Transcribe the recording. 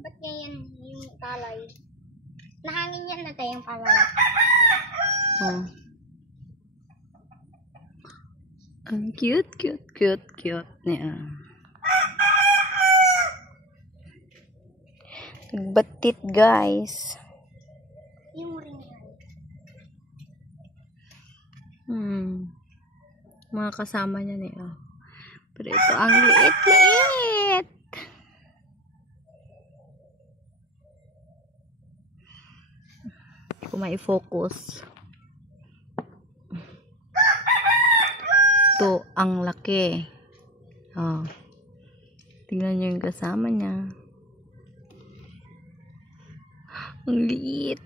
Ba't ganyan yung palay? Nahangin yan na tayo yung palay. Oh. Ang cute niya. Nagbatit, guys. Yung ring yan. Mga kasama niya niya. Pero ito ang liit-liit. Kung mai-focus. Ito ang laki. Oh. Tingnan niyo yung kasama niya. Ang liit.